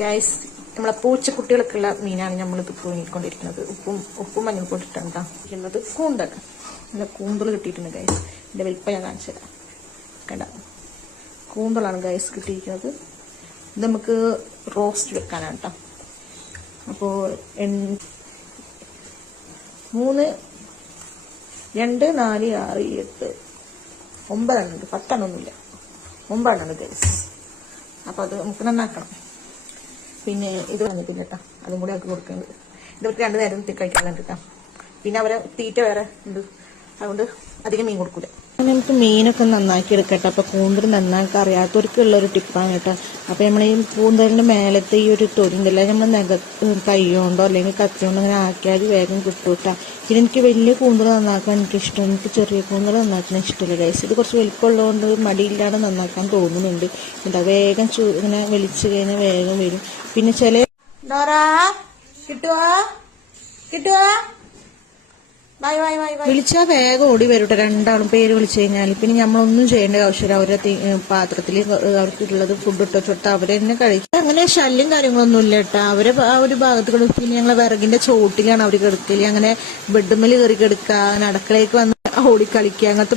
Guys നമ്മളെ പൂച്ചക്കുട്ടികൾക്കുള്ള മീനാണ് നമ്മളിത് പുഴുങ്ങിക്കൊണ്ടിരിക്കുന്നത് ഉപ്പും ഉപ്പും മഞ്ഞൾ പൊട്ടിട്ടാണ് ട്ടോ. ഇരിക്കുന്നത് കൂന്തൽ. നല്ല കൂന്തൽ കിട്ടിയിട്ടുണ്ട് ഗൈസ് എന്റെ വലിപ്പം ഞാൻ കാണിച്ചു തരാം. കണ്ട? കൂന്തളാണ് ഗൈസ് കിട്ടിയിരിക്കുന്നത്. ഇത് നമുക്ക് റോസ്റ്റ് വെക്കാനാണ് കേട്ടോ അപ്പോൾ മൂന്ന് രണ്ട് നാല് ആറ് എട്ട് ഒമ്പതെണ്ണം ഉണ്ട്. പത്തെണ്ണമൊന്നുമില്ല. ഒമ്പതെണ്ണം ഗൈസ് അപ്പോൾ അത് നമുക്ക് നന്നാക്കണം. പിന്നെ ഇത് വന്നിട്ടില്ല കേട്ടോ അതും കൂടി അവർക്ക് കൊടുക്കുന്നുണ്ട് ഇതൊക്കെ രണ്ടു നേരം കഴിക്കാറുണ്ട് കേട്ടോ പിന്നെ അവരെ തീറ്റ വേറെ ഉണ്ട്. അതുകൊണ്ട് അധികം മീൻ കൊടുക്കൂല. നമുക്ക് മീനൊക്കെ നന്നാക്കി എടുക്കട്ടെ. അപ്പൊ കൂന്തൽ നന്നാക്കി അറിയാത്തവർക്കുള്ള ഒരു ടിപ്പാണ് കേട്ടോ അപ്പൊ നമ്മൾ ഈ മേലത്തെ ഈ ഒരു തൊലിണ്ടല്ല നമ്മൾ നെഗ കൈ കൊണ്ടോ അല്ലെങ്കിൽ കത്തി കൊണ്ടോ അങ്ങനെ ആക്കിയാൽ വേഗം കിട്ടും കേട്ടോ. പിന്നെ എനിക്ക് വലിയ കൂന്തൽ നന്നാക്കാൻ എനിക്ക് ഇഷ്ടം എനിക്ക് ചെറിയ കൂന്തൽ നന്നാക്കാൻ ഇഷ്ടമില്ല ഗൈസ് ഇത് കുറച്ച് വലിപ്പമുള്ളതുകൊണ്ട് മടിയില്ലാതെ നന്നാക്കാൻ തോന്നുന്നുണ്ട്. എന്താ വേഗം ചൂ ഇങ്ങനെ വലിച്ചു കഴിഞ്ഞാൽ വേഗം വരും. പിന്നെ ചില കിട്ടുവാ? കിട്ടുവാ? വിളിച്ചാൽ വേഗം ഓടി വരട്ടെ രണ്ടാളും പേര് വിളിച്ചു കഴിഞ്ഞാൽ പിന്നെ നമ്മളൊന്നും ചെയ്യേണ്ട ആവശ്യമില്ല. അവരുടെ പാത്രത്തിൽ അവർക്കുള്ളത് ഫുഡ് ഇട്ടോ ചൊട്ട അവരെ തന്നെ കഴിക്കുക അങ്ങനെ ശല്യം കാര്യങ്ങളൊന്നും ഇല്ല കേട്ടോ അവരെ ആ ഒരു ഭാഗത്ത് കിടക്കും പിന്നെ ഞങ്ങൾ വിറകിന്റെ ചോട്ടിലാണ് അവർ കിടക്കൽ. അങ്ങനെ ബെഡ്മിൽ കയറി കിടക്കുക അങ്ങനെ അടുക്കളയ്ക്ക് വന്ന് ഓടി കളിക്കുക അങ്ങനത്തെ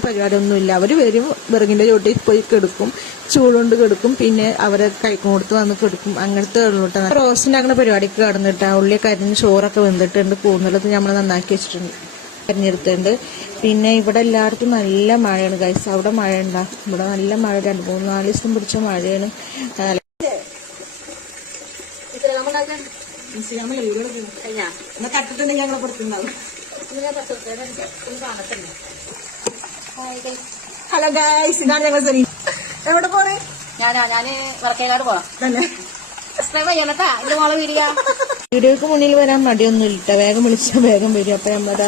ഇല്ല. അവർ വരും വിറകിന്റെ ചോട്ടിൽ പോയി കിടക്കും. ചൂടുകൊണ്ട് കിടക്കും. പിന്നെ അവരെ കൈക്കും കൊടുത്ത് വന്ന് കിടക്കും. അങ്ങനത്തെ റോസിന്റെ അങ്ങനെ പരിപാടിക്ക് കടന്നിട്ടാ ഉള്ളിയൊക്കെ അരിഞ്ഞ് ചോറൊക്കെ വെന്തിട്ടുണ്ട്. കൂടുതലത് നമ്മൾ നന്നാക്കി വെച്ചിട്ടുണ്ട്. തെരഞ്ഞെടുത്തിട്ടുണ്ട്. പിന്നെ ഇവിടെ എല്ലായിടത്തും നല്ല മഴയാണ് ഗൈസ് അവിടെ മഴ ഉണ്ടാ? ഇവിടെ നല്ല മഴ രണ്ട് മൂന്ന് നാല് ദിവസം പിടിച്ച മഴയാണ്. ഹലോ ഗൈസ് ഇതാണ് ഞങ്ങൾ സരി എവിടെ പോണേ? ഞാനാ ഞാൻ വറക്കേക്കാട് പോവാം. തന്നെ. സബ്സ്ക്രൈബ് ചെയ്യണട്ടാ എന്റെ മോളെ വീഡിയോ വീഡിയോക്ക് മുന്നിൽ വരാൻ മടിയൊന്നും ഇല്ല വേഗം വിളിച്ചാൽ വേഗം വരും. അപ്പൊ നമ്മുടെ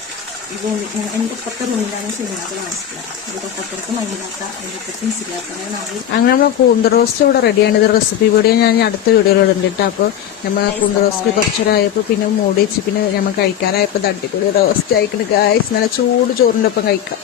റൂമിൽ എന്റെ ഇപ്പത്തെ റൂമിലാണ് സിനിമകൾ മനസ്സിലാക്കുക അതിന്റെ ഇപ്പുറത്ത് അങ്ങനെ നമ്മൾ കൂന്ത റോസ്റ്റ് ഇവിടെ റെഡിയാണ് ഇത് റെസിപ്പി വീഡിയോ ഞാൻ അടുത്ത വീഡിയോയിൽ ഇടുന്നുണ്ട് അപ്പോൾ നമ്മൾ കൂന്ത റോസ്റ്റ് കുറച്ചൊരായപ്പോൾ പിന്നെ മൂടി വെച്ച് പിന്നെ നമ്മൾ കഴിക്കാനായപ്പോൾ തട്ടിപ്പൊടി റോസ്റ്റ് ആയിക്കണ്. ഗായ്സ് നല്ല ചൂട് ചോറിന്റെ ഒപ്പം കഴിക്കാം.